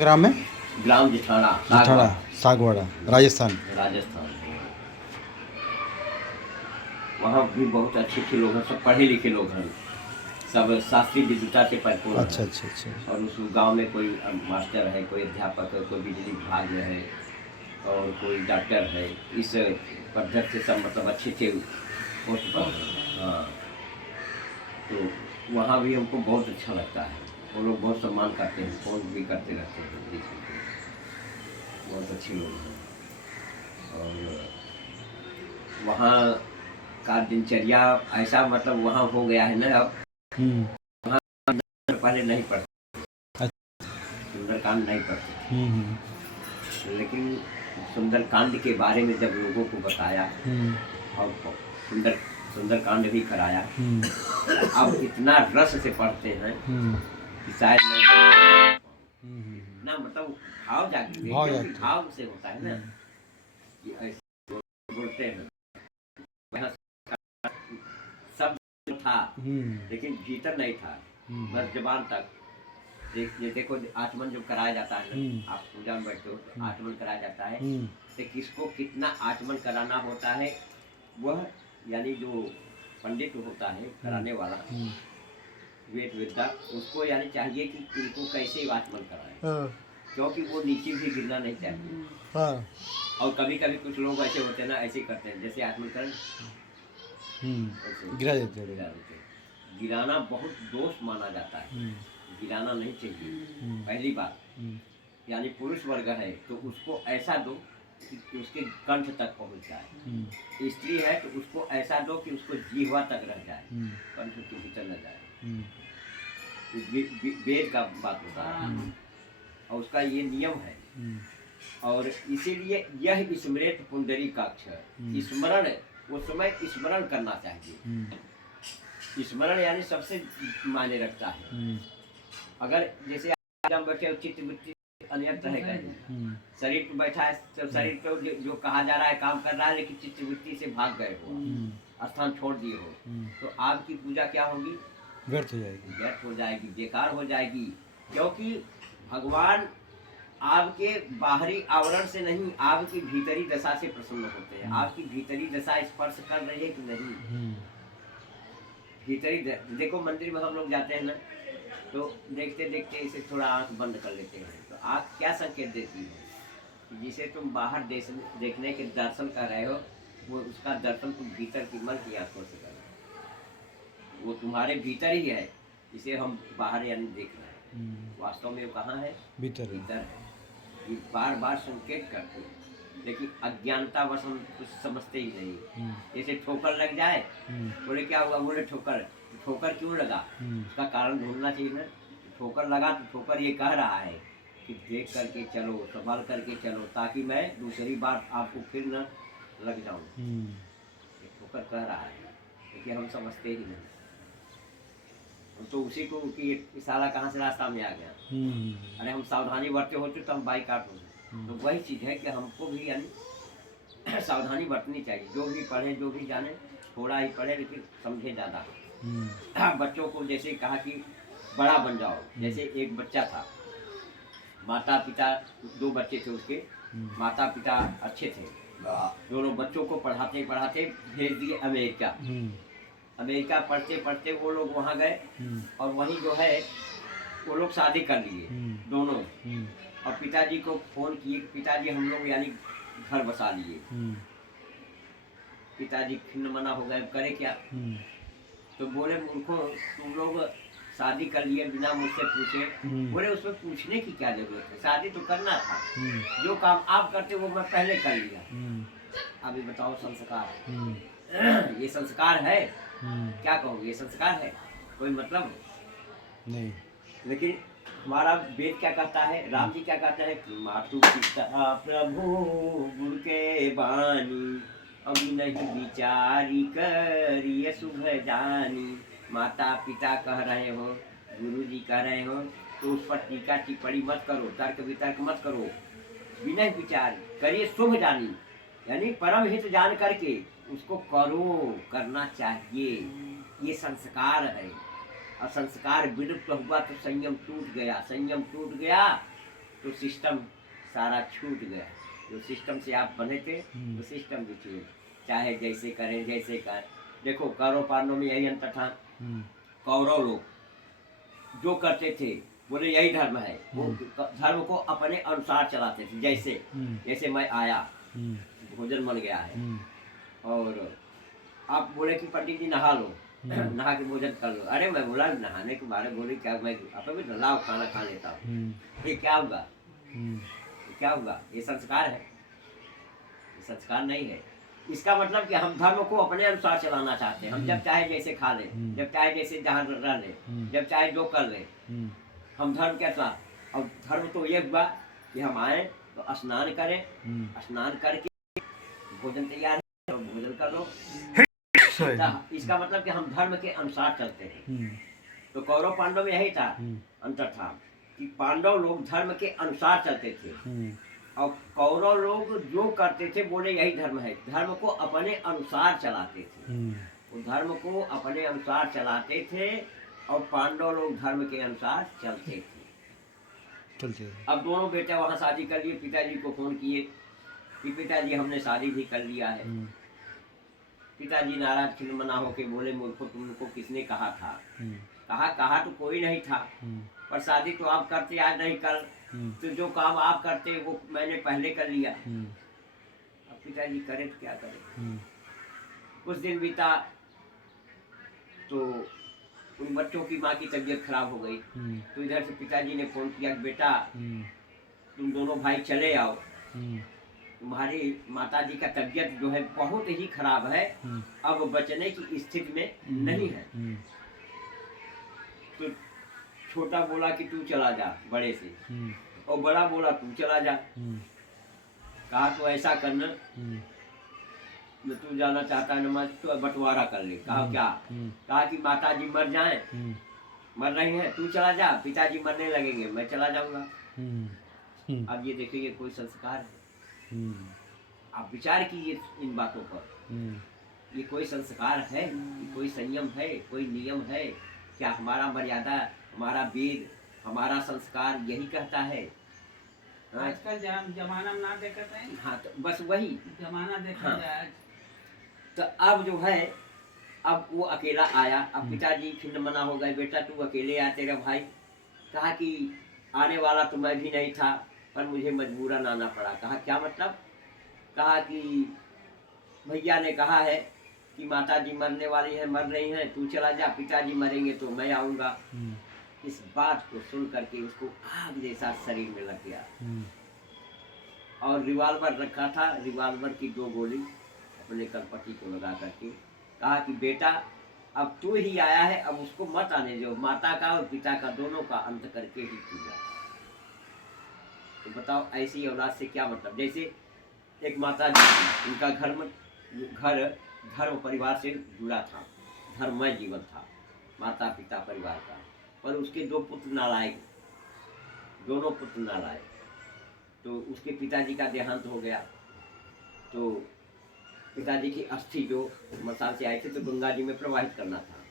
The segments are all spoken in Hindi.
ग्राम में ग्राम जिठाड़ा जिठाड़ा सागवाड़ा राजस्थान। राजस्थान। वहाँ भी बहुत अच्छे अच्छे लोग हैं, सब पढ़े लिखे लोग हैं, सब शास्त्रीय विद्वता से परिपूर्ण अच्छा हैं। अच्छा अच्छा। और उस गांव में कोई मास्टर है, कोई अध्यापक है, कोई बिजली विभाग में है और कोई डॉक्टर है। इस पद्धति से सब मतलब अच्छे अच्छे पोस्ट पर हैं। हाँ, तो वहाँ भी हमको बहुत अच्छा लगता है। वो लोग बहुत सम्मान करते हैं, फोन भी करते रहते हैं बीच में। बहुत अच्छे लोग हैं। और वहाँ का दिनचर्या ऐसा मतलब वहाँ हो गया है ना अब, हम्म। पहले नहीं पढ़ते, अच्छा। सुंदरकांड नहीं पढ़ते, हम्म लेकिन सुंदरकांड के बारे में जब लोगों को बताया हम्म और सुंदर सुंदरकांड भी कराया, हम्म अब इतना रस से पढ़ते हैं हम्म कि शायद मैं हम्म। ना मतलब भाव जागृत है, भाव क्योंकि जाते। भाव से होता है ना कि ऐसे बोलते हैं। वहाँ सब था लेकिन भीतर नहीं था, बस जबान तक। ये देखो आचमन जब कराया जाता है ना, आप पूजा में बैठते हो तो आचमन कराया जाता है, तो किसको कितना आचमन कराना होता है, वह यानी जो पंडित होता है कराने वाला वेद विद्या, उसको यानी चाहिए कि इनको कैसे आचमन कराए, क्योंकि वो नीचे भी गिरना नहीं चाहिए। हाँ। और कभी कभी कुछ लोग ऐसे होते हैं ना, ऐसे करते हैं जैसे आचमन करें गिरा देते गिरा हैं। देते हैं। गिराना बहुत दोष माना जाता है, गिराना नहीं चाहिए। पहली बात यानी पुरुष वर्ग है तो उसको ऐसा दो कि उसके कंठ तक पहुंच जाए, स्त्री है तो उसको ऐसा दो कि उसको जीवा तक रह जाए, कंठ के भीतर न जाए। वेद का बात होता है और उसका ये नियम है। और इसीलिए यह स्मृत पुंडरीकाक्ष, स्मरण उस समय स्मरण करना चाहिए। स्मरण यानी सबसे मायने रखता है। अगर जैसे हम बैठे चित्त वृत्ति अन्यत्र है कहीं, शरीर पे बैठा है तो शरीर पे जो कहा जा रहा है काम कर रहा है, लेकिन चित्त वृत्ति से भाग गए हो, स्थान छोड़ दिए हो, तो आपकी पूजा क्या होगी? व्यर्थ हो जाएगी, व्यर्थ हो जाएगी, बेकार हो जाएगी। क्योंकि भगवान आपके बाहरी आवरण से नहीं, आपकी भीतरी दशा से प्रसन्न होते हैं। आपकी भीतरी दशा स्पर्श कर रही है कि नहीं? भीतरी देखो, मंदिर में हम लोग जाते हैं ना, तो देखते देखते इसे थोड़ा आंख बंद कर लेते हैं, तो आंख क्या संकेत देती है? जिसे तुम बाहर देखने के दर्शन कर रहे हो, वो उसका दर्शन तुम भीतर की मन की आंखों से कर रहे हो। वो तुम्हारे भीतर ही है, इसे हम बाहर यानी देख रहे हैं। वास्तव में वो कहाँ है? भीतर है। ये बार बार संकेत करती है, लेकिन अज्ञानता वश हम कुछ समझते ही नहीं। जैसे ठोकर लग जाए, बोले क्या हुआ? बोले ठोकर। ठोकर क्यों लगा? उसका कारण ढूंढना चाहिए ना। ठोकर लगा तो ठोकर ये कह रहा है कि देख करके चलो, संभाल करके चलो, ताकि मैं दूसरी बार आपको फिर न लग जाऊं। ये ठोकर कह रहा है, लेकिन हम समझते ही नहीं। तो उसी को कि ये साला कहाँ से रास्ता में आ गया। अरे हम सावधानी बरते होते तो हम बाइक काट होते। तो वही चीज़ है कि हमको भी यानी सावधानी बरतनी चाहिए। जो भी पढ़े, जो भी जाने, थोड़ा ही पढ़े लेकिन समझे ज़्यादा। बच्चों को जैसे कहा कि बड़ा बन जाओ। जैसे एक बच्चा था, माता पिता, दो बच्चे थे उसके, माता पिता अच्छे थे, दोनों बच्चों को पढ़ाते पढ़ाते भेज दिए अमेरिका। अमेरिका पढ़ते पढ़ते वो लोग वहाँ गए और वहीं जो है वो लोग शादी कर लिए दोनों। और पिताजी को फोन किए, पिताजी हम लोग यानी घर बसा लिए। पिताजी खिन्न मना हो गए, करे क्या? तो बोले मूर्खों, तुम लोग शादी कर लिए बिना मुझसे पूछे। बोले उसमें पूछने की क्या जरूरत है, शादी तो करना था। जो काम आप करते वो मैं पहले कर लिया। अभी बताओ संस्कार, ये संस्कार है? क्या कहूँ, ये संस्कार है? कोई मतलब नहीं। लेकिन हमारा वेद क्या कहता है, राम जी क्या कहते हैं? मातु पिता प्रभु गुरु के बानी, अभी नहीं विचारी करिए शुभ जानी। माता पिता कह रहे हो, गुरु जी कह रहे हो, तो उस पर टीका टिप्पणी मत करो, तर्क वितर्क मत करो, बिना विचार करिए शुभ जानी, यानी परम हित जान करके उसको करो, करना चाहिए। ये संस्कार है। और संस्कार विलुप्त हुआ तो संयम टूट गया। संयम टूट गया तो सिस्टम सारा छूट गया। जो सिस्टम से आप बने थे तो सिस्टम भी छूट, चाहे जैसे करें जैसे कर। देखो कौरव पांडवों में यही अंतर था। कौरव लोग जो करते थे बोले यही धर्म है, वो धर्म को अपने अनुसार चलाते थे। जैसे जैसे मैं आया, भोजन बन गया है और आप बोले कि पंडित जी नहा लो, नहा के भोजन कर लो। अरे मैं बोला नहाने के बारे बोले क्या, मैं आप भी लाओ खाना खा लेता हूँ। ये क्या होगा, ये क्या होगा? ये संस्कार है? ये संस्कार नहीं है। इसका मतलब कि हम धर्म को अपने अनुसार चलाना चाहते हैं। हम जब चाहे जैसे खा लें, जब चाहे जैसे जहाँ रह लें, जब चाहे जो कर लें। हम धर्म के अनुसार, और धर्म तो ये हुआ कि हम आए तो स्नान करें, स्नान करके भोजन तैयार है और भोजन कर लो। इसका मतलब कि हम धर्म के अनुसार चलते हैं। तो कौरव पांडव में यही था, अंतर था कि पांडव लोग धर्म के अनुसार चलते थे और कौरव लोग जो करते थे बोले यही धर्म है। धर्म को अपने अनुसार चलाते थे, वो धर्म को अपने अनुसार चलाते थे और पांडव लोग धर्म के अनुसार चलते थे। अब दोनों बेटे वहाँ शादी कर लिए, पिताजी को फोन किए कि पिताजी हमने शादी भी कर लिया है। पिताजी नाराज खिलमना होके बोले मूर्खो तुमको किसने कहा था? कहा तो कोई नहीं था, पर शादी तो आप करते आज नहीं कल, तो जो काम आप करते वो मैंने पहले कर लिया। अब पिताजी करे तो क्या करे। कुछ दिन बीता तो उन बच्चों की माँ की तबीयत खराब हो गई। तो इधर से पिताजी ने फोन किया कि बेटा तुम दोनों भाई चले आओ, तुम्हारी माता जी का तबीयत जो है बहुत ही खराब है, अब बचने की स्थिति में नहीं है। तो छोटा बोला कि तू चला जा बड़े से, और बड़ा बोला तू चला जा। कहा तो ऐसा करना, न तू जाना चाहता है न मैं, तो बंटवारा कर ले। कहा क्या? कहा कि माता जी मर जाए, मर रही हैं, तू चला जा, पिताजी मरने लगेंगे, मैं चला जाऊंगा। अब ये देखिए ये कोई संस्कार है? आप विचार कीजिए इन बातों पर। ये कोई संस्कार है? ये कोई संयम है? कोई नियम है? क्या हमारा मर्यादा, हमारा वेद, हमारा संस्कार यही कहता है? आजकल जमाना में ना देखते हैं। हाँ तो बस वही जमाना देखा जाए। तो अब जो है, अब वो अकेला आया। अब पिताजी खिन्न मना हो गए, बेटा तू अकेले आ, तेरा भाई। कहा कि आने वाला तो मैं भी नहीं था, पर मुझे मजबूरन आना पड़ा। कहा क्या मतलब? कहा कि भैया ने कहा है कि माता जी मरने वाली है, मर रही हैं, तू चला जा, पिताजी मरेंगे तो मैं आऊँगा। इस बात को सुन करके उसको आग जैसा शरीर में लग गया और रिवाल्वर रखा था, रिवाल्वर की 2 गोली अपने कलपटी को लगा करके कहा कि बेटा अब तू ही आया है, अब उसको मत आने दो, माता का और पिता का दोनों का अंत करके ही तू जा। तो बताओ ऐसी औलाद से क्या मतलब? जैसे एक माता जी थी, उनका घर धर्म परिवार से जुड़ा था, धर्ममय जीवन था माता पिता परिवार का, पर उसके 2 पुत्र नालायक, दोनों पुत्र नालायक। तो उसके पिताजी का देहांत हो गया। तो पिताजी की अस्थि जो मसाल से आए थे तो गंगा जी में प्रवाहित करना था।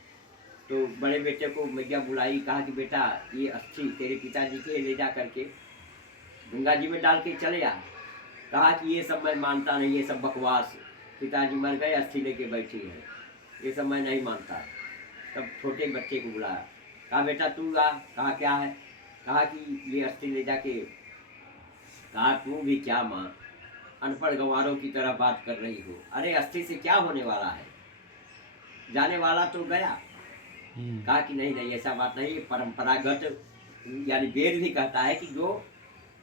तो बड़े बेटे को मैया बुलाई, कहा कि बेटा ये अस्थि तेरे पिताजी के ले जा करके गंगा जी में डाल के चले आ। कहा कि ये सब मैं मानता नहीं, ये सब बकवास, पिताजी मर गए अस्थि लेके बैठी है, ये सब मैं नहीं मानता। तब छोटे बच्चे को बुलाया, कहा बेटा तू आ। कहा क्या है? कहा कि ये अस्थि ले जाके। कहा तू भी क्या माँ, अनपढ़ गंवारों की तरह बात कर रही हो? अरे अस्थि से क्या होने वाला है, जाने वाला तो गया। कहा कि नहीं नहीं ऐसा बात नहीं, परंपरागत यानी वेद भी कहता है कि जो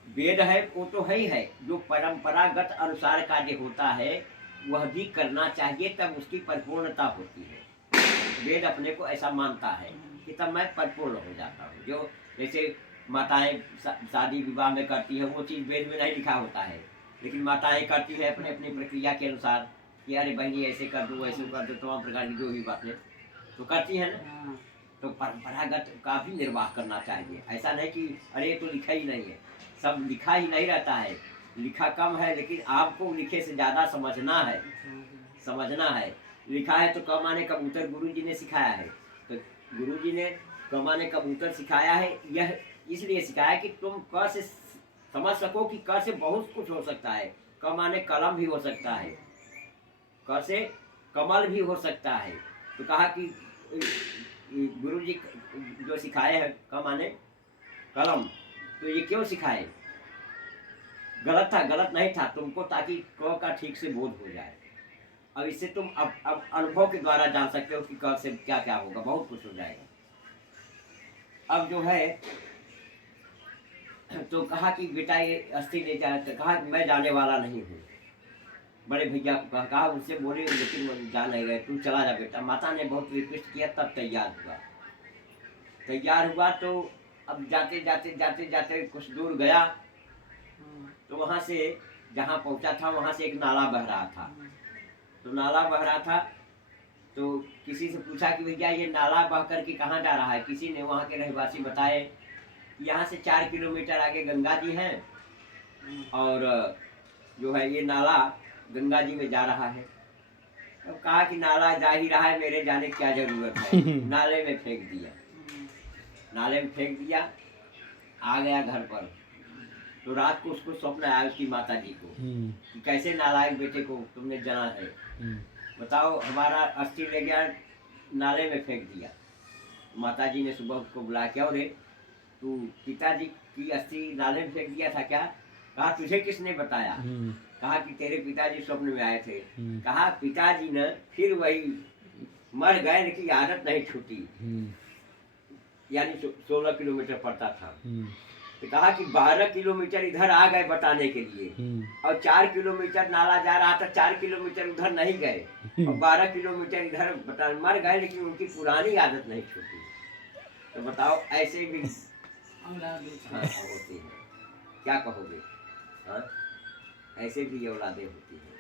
वेद है वो तो है ही है, जो परंपरागत अनुसार कार्य होता है वह भी करना चाहिए, तब उसकी परिपूर्णता होती है। वेद अपने को ऐसा मानता है कि तब मैं परिपूर्ण हो जाता हूँ। जो जैसे माताएं शादी विवाह में करती है वो चीज़ वेद में नहीं लिखा होता है, लेकिन माताएं करती है अपने अपनी प्रक्रिया के अनुसार कि अरे बहनी ऐसे कर दो, ऐसे कर दो, तमाम प्रकार की जो भी बातें तो करती है ना। तो परंपरागत का भी निर्वाह करना चाहिए। ऐसा नहीं कि अरे तो लिखा ही नहीं है, सब लिखा ही नहीं रहता है, लिखा कम है, लेकिन आपको लिखे से ज़्यादा समझना है, समझना है। लिखा है तो कमाने कबूतर गुरु जी ने सिखाया है, तो गुरु जी ने कमाने कबूतर सिखाया है, यह इसलिए सिखाया कि तुम क से समझ सको कि क से बहुत कुछ हो सकता है। क माने कलम भी हो सकता है, क से कमल भी हो सकता है। तो कहा कि गुरु जी जो सिखाए हैं क माने कलम, तो ये क्यों सिखाए? गलत था, गलत नहीं था तुमको, ताकि क का ठीक से बोध हो जाए। अब इससे तुम अब अनुभव के द्वारा जान सकते हो कि क से क्या क्या होगा, बहुत कुछ हो जाएगा। अब जो है तो कहा कि बेटा ये अस्थि ले जा, कहा कि मैं जाने वाला नहीं हूँ। बड़े भैया को कहा, उनसे बोले लेकिन वो जा नहीं गए, तू चला जा बेटा। माता ने बहुत रिक्वेस्ट किया, तब तैयार हुआ। तैयार हुआ तो अब जाते जाते जाते जाते कुछ दूर गया, तो वहाँ से जहाँ पहुँचा था वहाँ से एक नाला बह रहा था। तो नाला बह रहा था तो किसी से पूछा कि भैया ये नाला बह कर के कहाँ जा रहा है? किसी ने वहाँ के रहवासी बताए कि यहाँ से 4 किलोमीटर आगे गंगा जी हैं और जो है ये नाला गंगा जी में जा रहा है। तो कहा कि नाला जा ही रहा है, मेरे जाने की क्या जरूरत है। नाले में फेंक दिया, नाले में फेंक दिया। आ गया घर पर, तो रात को उसको स्वप्न आया उसकी माता जी को कि कैसे नालायक बेटे को तुमने जाना है, बताओ। हमारा अस्थि ले गया, नाले में फेंक दिया। माता जी ने सुबह उसको बुलाया, क्यों रे, तू पिताजी की अस्थि नाले में फेंक दिया था क्या? कहा तुझे किसने बताया? कहा कि तेरे पिताजी स्वप्न में आए थे। कहा पिताजी ने फिर वही मर गए, लेकिन आदत नहीं छूटी। यानी 16 किलोमीटर पड़ता था। तो कहा कि 12 किलोमीटर इधर आ गए बताने के लिए, और 4 किलोमीटर नाला जा रहा था, 4 किलोमीटर उधर नहीं गए, और 12 किलोमीटर इधर बता मर गए, लेकिन उनकी पुरानी आदत नहीं छूटी। तो बताओ ऐसे भी होती है, क्या कहोगे? हाँ, ऐसे भी औलादे होती हैं।